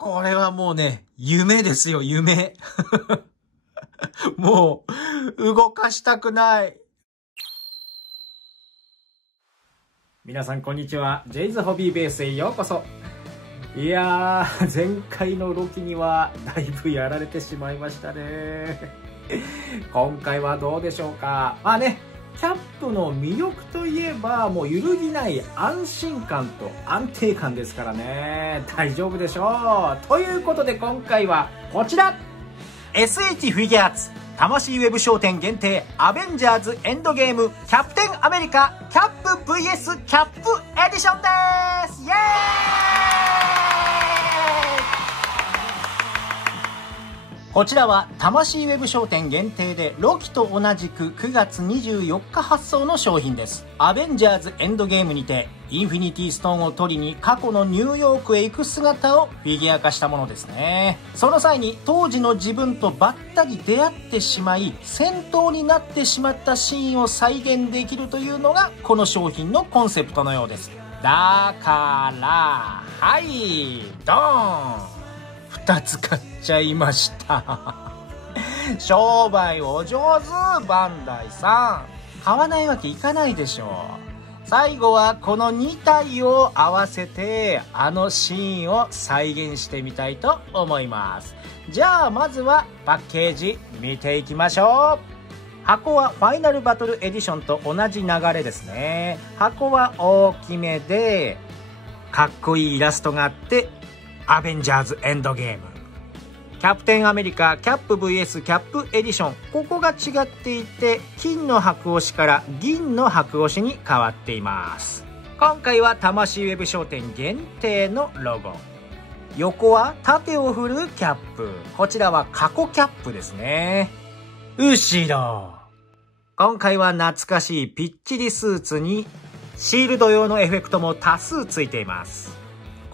これはもうね、夢ですよ、夢。もう、動かしたくない。皆さんこんにちは。ジェイズホビーベースへようこそ。いやー、前回のロケにはだいぶやられてしまいましたね。今回はどうでしょうか。まあね、キャップの魅力といえばもう揺るぎない安心感と安定感ですからね。大丈夫でしょう。ということで今回はこちら、 SH フィギュアーツ魂ウェブ商店限定アベンジャーズエンドゲームキャプテンアメリカキャップ VS キャップエディションです。イエーイ。こちらは魂ウェブ商店限定でロキと同じく9月24日発送の商品です。アベンジャーズエンドゲームにてインフィニティストーンを取りに過去のニューヨークへ行く姿をフィギュア化したものですね。その際に当時の自分とばったり出会ってしまい戦闘になってしまったシーンを再現できるというのがこの商品のコンセプトのようです。だからはいドーン2つ買っちゃいました。商売お上手バンダイさん。買わないわけいかないでしょう。最後はこの2体を合わせてあのシーンを再現してみたいと思います。じゃあまずはパッケージ見ていきましょう。箱はファイナルバトルエディションと同じ流れですね。箱は大きめでかっこいいイラストがあってアベンジャーズエンドゲーム、キャプテンアメリカキャップ VS キャップエディション、ここが違っていて金の箔押しから銀の箔押しに変わっています。今回は魂ウェブ商店限定のロゴ。横は盾を振るキャップ、こちらは過去キャップですね。後ろ、今回は懐かしいピッチリスーツにシールド用のエフェクトも多数ついています。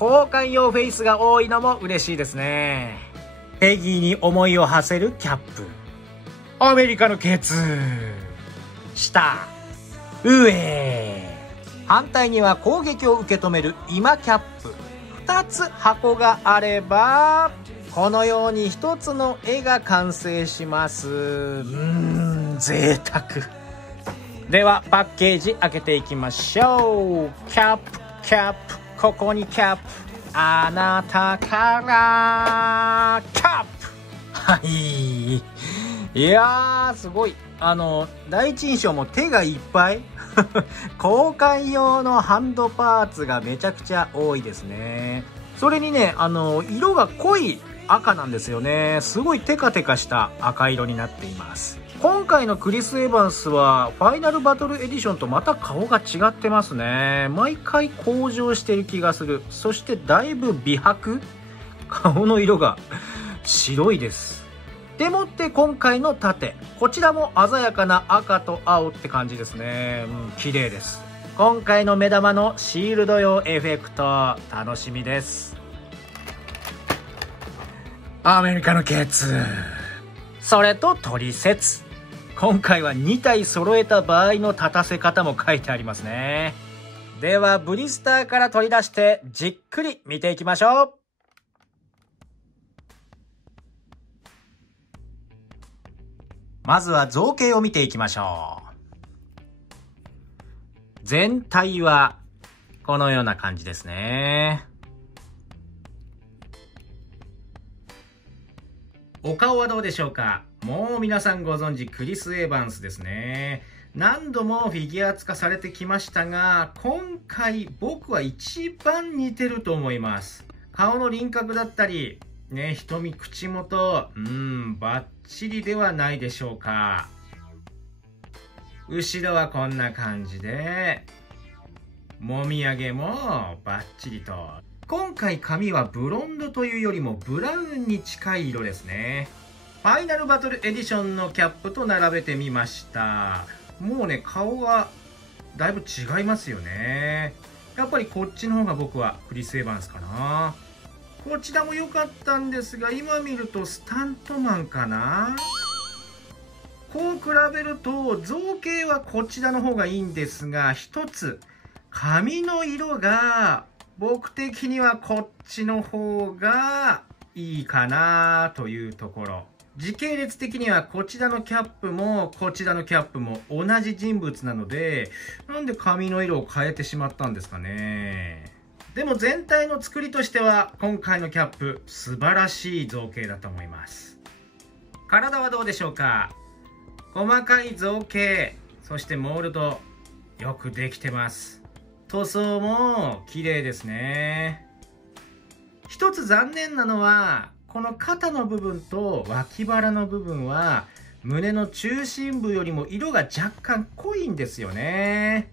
交換用フェイスが多いのも嬉しいですね。ペギーに思いを馳せるキャップ、アメリカのケツ、下、上、反対には攻撃を受け止める今キャップ。2つ箱があればこのように1つの絵が完成します。贅沢。ではパッケージ開けていきましょう。キャップキャップ、ここにキャップ、あなたからキャップ。はい、いやーすごい。第一印象も手がいっぱい。交換用のハンドパーツがめちゃくちゃ多いですね。それにね、色が濃い赤なんですよね。すごいテカテカした赤色になっています。今回のクリス・エヴァンスはファイナルバトルエディションとまた顔が違ってますね。毎回向上してる気がする。そしてだいぶ美白、顔の色が白いです。でもって今回の盾、こちらも鮮やかな赤と青って感じですね。綺麗です。今回の目玉のシールド用エフェクト楽しみです。アメリカのケツ、それとトリセツ。今回は2体揃えた場合の立たせ方も書いてありますね。ではブリスターから取り出してじっくり見ていきましょう。まずは造形を見ていきましょう。全体はこのような感じですね。お顔はどうでしょうか。もう皆さんご存知クリス・エヴァンスですね。何度もフィギュア化されてきましたが、今回僕は一番似てると思います。顔の輪郭だったりね、瞳、口元、バッチリではないでしょうか。後ろはこんな感じで、もみあげもバッチリと。今回髪はブロンドというよりもブラウンに近い色ですね。ファイナルバトルエディションのキャップと並べてみました。もうね、顔がだいぶ違いますよね。やっぱりこっちの方が僕はクリス・エヴァンスかな。こちらも良かったんですが、今見るとスタントマンかな。こう比べると造形はこちらの方がいいんですが、一つ髪の色が僕的にはこっちの方がいいかなというところ。時系列的にはこちらのキャップもこちらのキャップも同じ人物なので、なんで髪の色を変えてしまったんですかね。でも全体の作りとしては今回のキャップ素晴らしい造形だと思います。体はどうでしょうか。細かい造形、そしてモールドよくできてます。塗装も綺麗ですね。一つ残念なのはこの肩の部分と脇腹の部分は胸の中心部よりも色が若干濃いんですよね。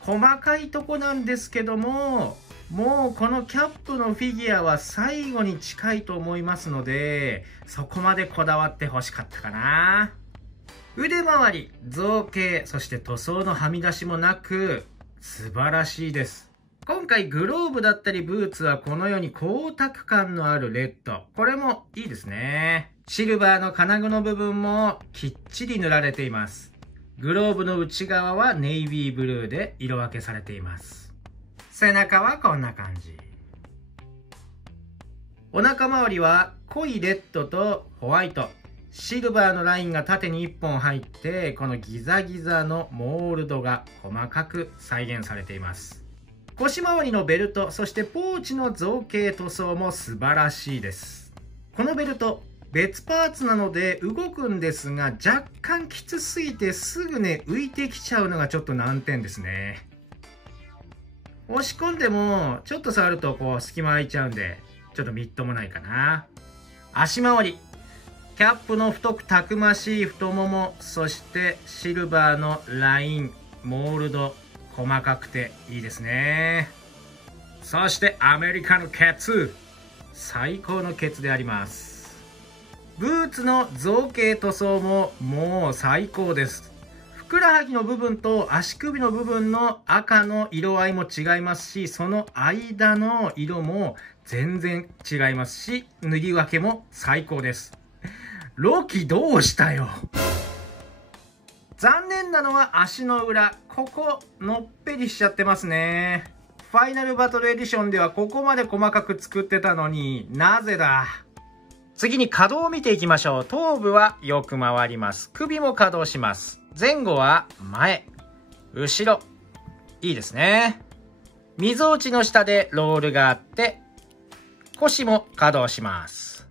細かいとこなんですけども、もうこのキャップのフィギュアは最後に近いと思いますので、そこまでこだわってほしかったかな。腕周り、造形、そして塗装のはみ出しもなく素晴らしいです。今回グローブだったりブーツはこのように光沢感のあるレッド。これもいいですね。シルバーの金具の部分もきっちり塗られています。グローブの内側はネイビーブルーで色分けされています。背中はこんな感じ。お腹周りは濃いレッドとホワイト。シルバーのラインが縦に1本入って、このギザギザのモールドが細かく再現されています。腰回りのベルト、そしてポーチの造形塗装も素晴らしいです。このベルト、別パーツなので動くんですが、若干きつすぎてすぐね、浮いてきちゃうのがちょっと難点ですね。押し込んでも、ちょっと触るとこう隙間空いちゃうんで、ちょっとみっともないかな。足回り。キャップの太くたくましい太もも、そしてシルバーのライン、モールド、細かくていいですね。そしてアメリカのケツ、最高のケツであります。ブーツの造形塗装ももう最高です。ふくらはぎの部分と足首の部分の赤の色合いも違いますし、その間の色も全然違いますし、塗り分けも最高です。ロキどうしたよ。残念なのは足の裏。ここ、のっぺりしちゃってますね。ファイナルバトルエディションではここまで細かく作ってたのになぜだ。次に可動を見ていきましょう。頭部はよく回ります。首も可動します。前後は前、後ろ。いいですね。みぞおちの下でロールがあって、腰も可動します。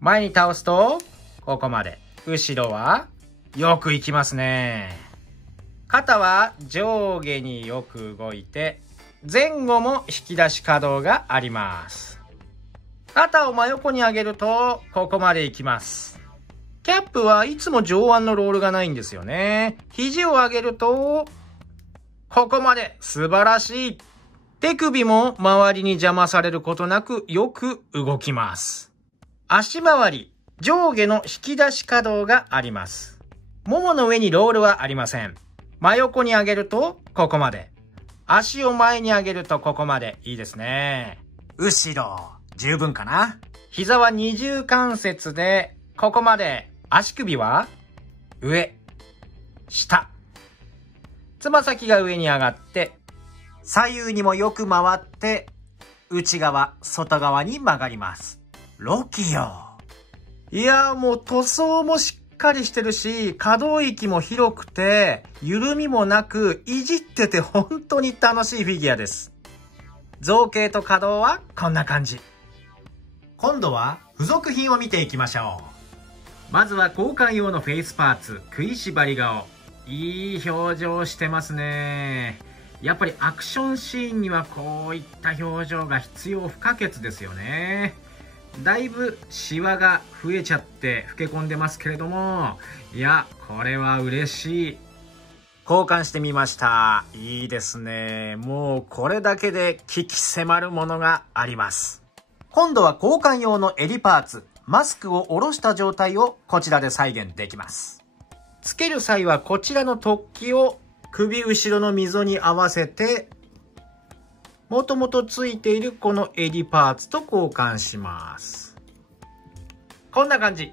前に倒すと、ここまで。後ろはよく行きますね。肩は上下によく動いて、前後も引き出し可動があります。肩を真横に上げると、ここまで行きます。キャップはいつも上腕のロールがないんですよね。肘を上げると、ここまで素晴らしい。手首も周りに邪魔されることなくよく動きます。足回り、上下の引き出し可動があります。ももの上にロールはありません。真横に上げるとここまで。足を前に上げるとここまで。いいですね。後ろ、十分かな。膝は二重関節でここまで。足首は上、下。つま先が上に上がって、左右にもよく回って、内側、外側に曲がります。ロキよ。いやもう塗装もしっかりしてるし、可動域も広くて、緩みもなく、いじってて本当に楽しいフィギュアです。造形と可動はこんな感じ。今度は付属品を見ていきましょう。まずは交換用のフェイスパーツ、食いしばり顔。いい表情してますね。やっぱりアクションシーンにはこういった表情が必要不可欠ですよね。だいぶシワが増えちゃって老け込んでますけれども、いや、これは嬉しい。交換してみました。いいですね。もうこれだけで鬼気迫るものがあります。今度は交換用の襟パーツ、マスクを下ろした状態をこちらで再現できます。つける際はこちらの突起を首後ろの溝に合わせて、もともとついているこの襟パーツと交換します。こんな感じ。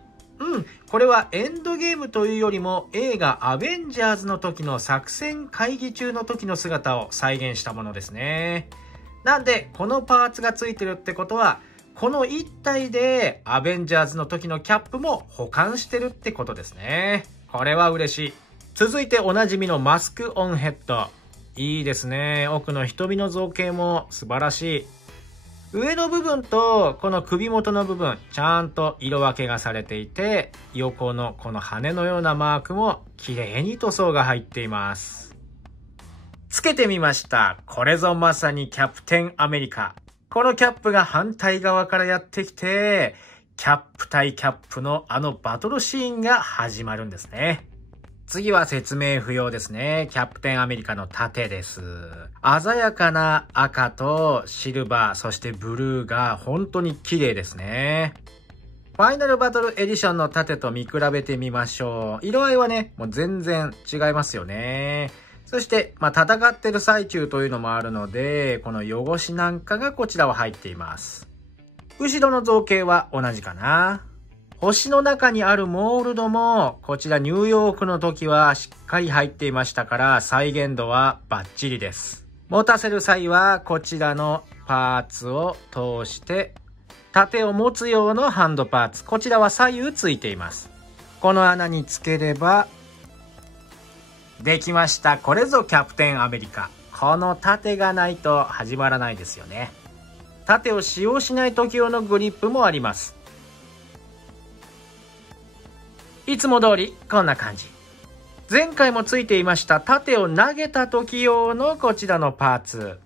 これはエンドゲームというよりも映画アベンジャーズの時の作戦会議中の時の姿を再現したものですね。なんでこのパーツがついてるってことは、この一体でアベンジャーズの時のキャップも保管してるってことですね。これは嬉しい。続いておなじみのマスクオンヘッド。いいですね。奥の瞳の造形も素晴らしい。上の部分とこの首元の部分、ちゃんと色分けがされていて、横のこの羽のようなマークも綺麗に塗装が入っています。つけてみました。これぞまさにキャプテンアメリカ。このキャップが反対側からやってきて、キャップ対キャップのあのバトルシーンが始まるんですね。次は説明不要ですね。キャプテンアメリカの盾です。鮮やかな赤とシルバー、そしてブルーが本当に綺麗ですね。ファイナルバトルエディションの盾と見比べてみましょう。色合いはね、もう全然違いますよね。そして、戦ってる最中というのもあるので、この汚しなんかがこちらは入っています。後ろの造形は同じかな。星の中にあるモールドも、こちらニューヨークの時はしっかり入っていましたから、再現度はバッチリです。持たせる際は、こちらのパーツを通して、盾を持つ用のハンドパーツ、こちらは左右ついています。この穴につければ、できました。これぞキャプテンアメリカ。この盾がないと始まらないですよね。盾を使用しない時用のグリップもあります。いつも通りこんな感じ。前回もついていました盾を投げた時用のこちらのパーツ。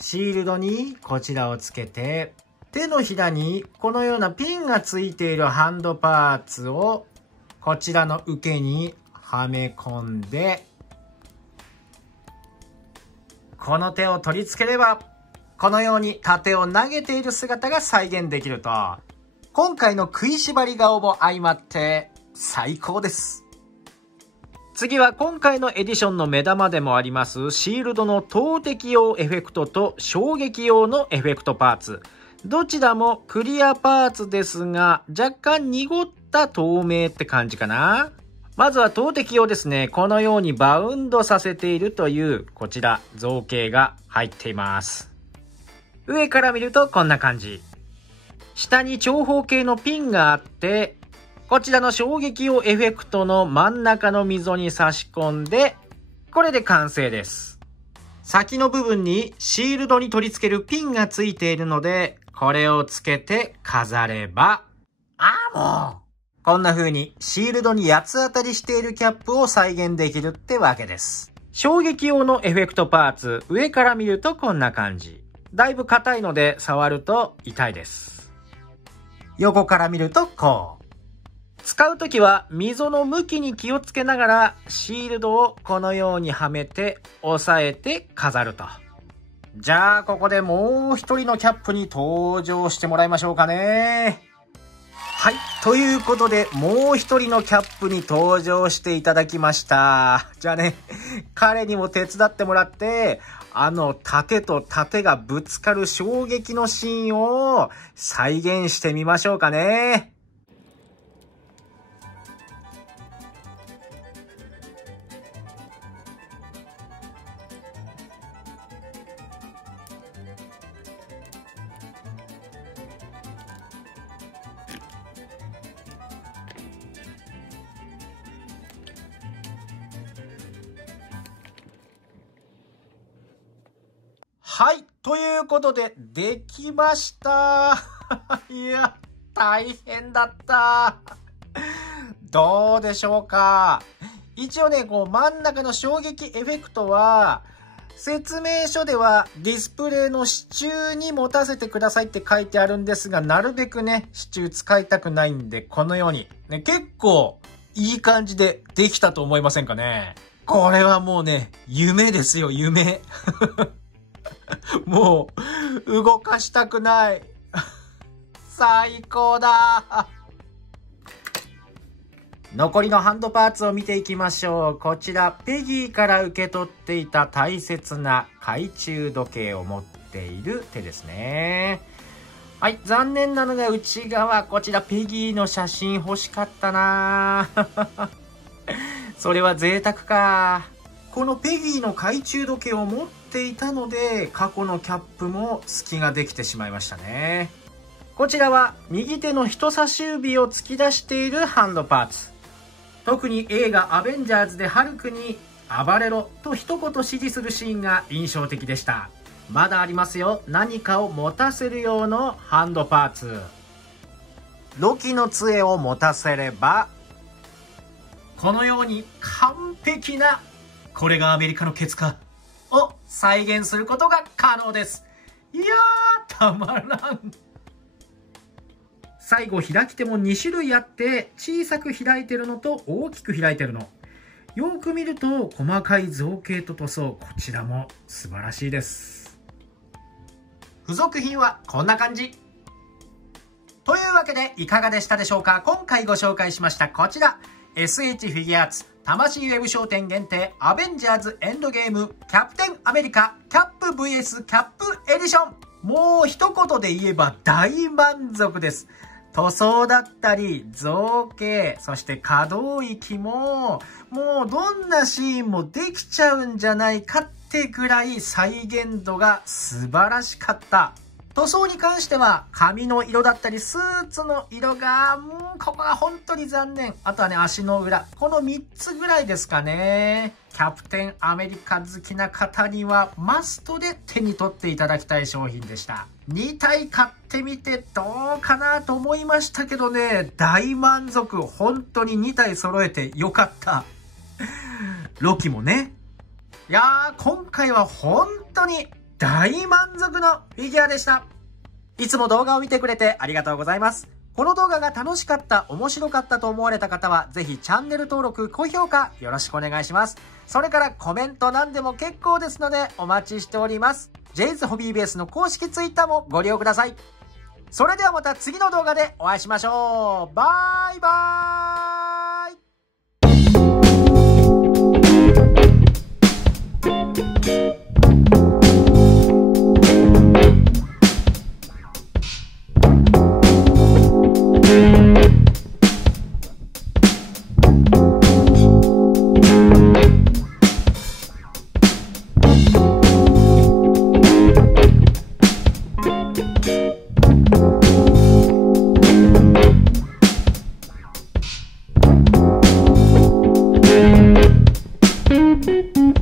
シールドにこちらをつけて、手のひらにこのようなピンがついているハンドパーツをこちらの受けにはめ込んで、この手を取り付ければ、このように盾を投げている姿が再現できると、今回の食いしばり顔も相まって最高です。次は今回のエディションの目玉でもありますシールドの投擲用エフェクトと衝撃用のエフェクトパーツ。どちらもクリアパーツですが、若干濁った透明って感じかな。まずは投擲用ですね。このようにバウンドさせているというこちら造形が入っています。上から見るとこんな感じ。下に長方形のピンがあって、こちらの衝撃用エフェクトの真ん中の溝に差し込んで、これで完成です。先の部分にシールドに取り付けるピンがついているので、これをつけて飾れば、もうこんな風にシールドに八つ当たりしているキャップを再現できるってわけです。衝撃用のエフェクトパーツ、上から見るとこんな感じ。だいぶ硬いので触ると痛いです。横から見るとこう。使うときは溝の向きに気をつけながらシールドをこのようにはめて押さえて飾ると。じゃあここでもう一人のキャップに登場してもらいましょうかね。はい。ということで、もう一人のキャップに登場していただきました。じゃあね、彼にも手伝ってもらって、盾と盾がぶつかる衝撃のシーンを再現してみましょうかね。はい。ということで、できました。いや、大変だった。どうでしょうか。一応ね、こう真ん中の衝撃エフェクトは、説明書ではディスプレイの支柱に持たせてくださいって書いてあるんですが、なるべくね、支柱使いたくないんで、このように。ね、結構いい感じでできたと思いませんかね。これはもうね、夢ですよ、夢。もう、動かしたくない。最高だ。残りのハンドパーツを見ていきましょう。こちら、ペギーから受け取っていた大切な懐中時計を持っている手ですね。はい、残念なのが内側、こちらペギーの写真欲しかったな。それは贅沢か。このペギーの懐中時計を持っていたので、過去のキャップも隙ができてしまいましたね。こちらは右手の人差し指を突き出しているハンドパーツ。特に映画アベンジャーズでハルクに暴れろと一言指示するシーンが印象的でした。まだありますよ。何かを持たせる用のハンドパーツ。ロキの杖を持たせれば、このように完璧な、これがアメリカのケツかを再現することが可能です。いやー、たまらん。最後開き手も2種類あって、小さく開いてるのと大きく開いてるの。よく見ると細かい造形と塗装、こちらも素晴らしいです。付属品はこんな感じ。というわけでいかがでしたでしょうか。今回ご紹介しましたこちら、SH フィギュアーツ魂ウェブ商店限定アベンジャーズエンドゲームキャプテンアメリカキャップ VS キャップエディション。もう一言で言えば大満足です。塗装だったり造形、そして可動域ももうどんなシーンもできちゃうんじゃないかってぐらい再現度が素晴らしかった。塗装に関しては髪の色だったりスーツの色がここが本当に残念。あとはね、足の裏、この3つぐらいですかね。キャプテンアメリカ好きな方にはマストで手に取っていただきたい商品でした。2体買ってみてどうかなと思いましたけどね、大満足。本当に2体揃えてよかった。ロキもね。いやー、今回は本当に大満足のフィギュアでした。いつも動画を見てくれてありがとうございます。この動画が楽しかった、面白かったと思われた方は、ぜひチャンネル登録、高評価よろしくお願いします。それからコメント何でも結構ですのでお待ちしております。ジェイズホビーベースの公式 Twitter もご利用ください。それではまた次の動画でお会いしましょう。バイバーイ。Thank you.